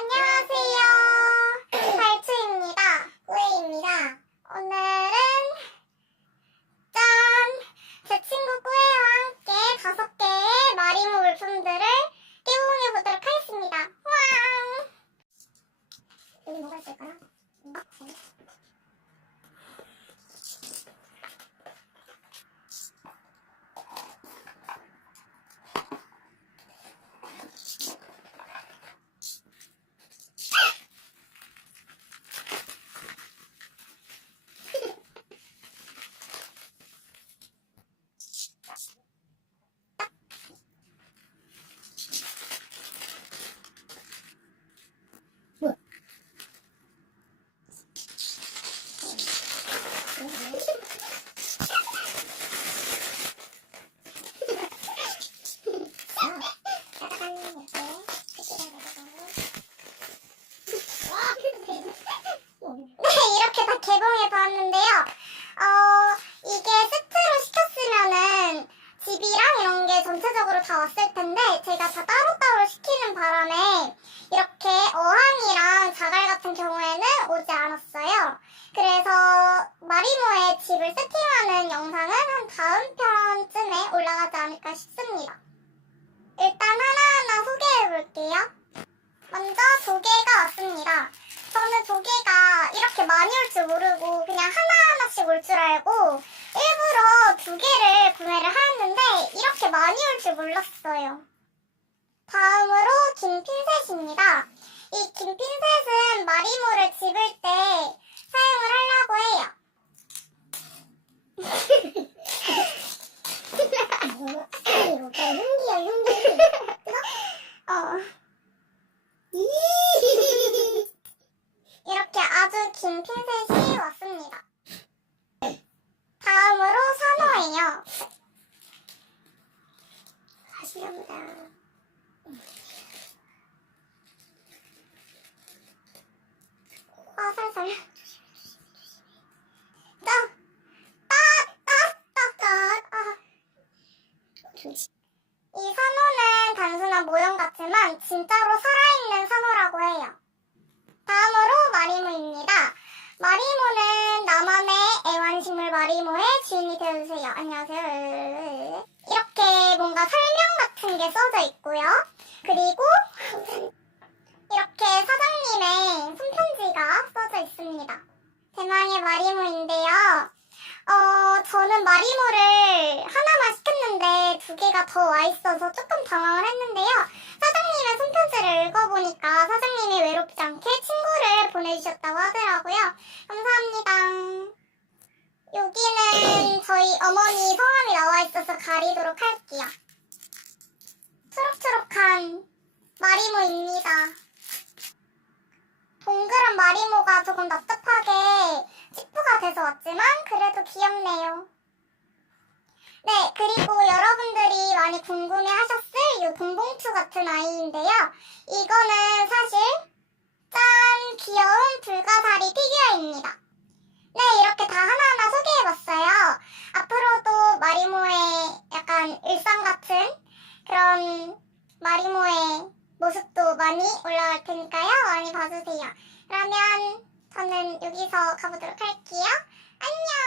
안녕하세요. 발추입니다. 꾸에입니다. 오늘은 짠! 제 친구 꾸에와 함께 다섯 개의 마리모 물품들을 깨봉해 보도록 하겠습니다. 와! 여기 뭐가 있을까요? 음, 네. 네, 이렇게 다 개봉해 보았는데요. 어, 이게 세트로 시켰으면은 집이랑 이런 게 전체적으로 다 왔을 텐데 제가 다 따로따로 시키는 바람에 이렇게 어항이랑 자갈 같은 경우에는 오지 않았어요. 그래서 마리모의 집을 세팅하는 영상은 한 다음 편쯤에 올라가지 않을까 싶습니다. 일단 하나하나 소개해 볼게요. 먼저 조개가 왔습니다. 저는 조개가 이렇게 많이 올 줄 모르고 그냥 하나하나씩 올 줄 알고 일부러 두 개를 구매를 하였는데 이렇게 많이 올 줄 몰랐어요. 다음으로 긴 핀셋입니다. 이 긴 핀셋은 마리모를 집을 때 사용을 하려고 해요. 어. 이렇게 아주 긴 핀셋이 왔습니다. 다음으로 산호예요. 가시렵니다. 아, 살살. 이 산호는 단순한 모형 같지만 진짜로 살아있는 산호라고 해요. 다음으로 마리모입니다. 마리모는 나만의 애완식물 마리모의 주인이 되어주세요. 안녕하세요. 이렇게 뭔가 설명 같은 게 써져 있고요. 그리고 이렇게 사장님의 손편지가 써져 있습니다. 대망의 마리모인데요. 어, 저는 마리모를 하나만 시켰는데 두 개가 더 와 있어서 조금 당황을 했는데요. 사장님의 손편지를 읽어보니까 사장님이 외롭지 않게 친구를 보내주셨다고 하더라고요. 감사합니다. 여기는 저희 어머니 성함이 나와 있어서 가리도록 할게요. 초록초록한 마리모입니다. 동그란 마리모가 조금 납작하게 치프가 돼서 왔지만 그래도 귀엽네요. 네, 그리고 여러분들이 많이 궁금해 하셨을 이 봉봉투 같은 아이인데요. 이거는 사실 짠 귀여운 불가사리 피규어입니다. 네, 이렇게 다 하나하나 소개해봤어요. 앞으로도 마리모의 그런 마리모의 모습도 많이 올라갈 테니까요. 많이 봐주세요. 그러면 저는 여기서 가보도록 할게요. 안녕!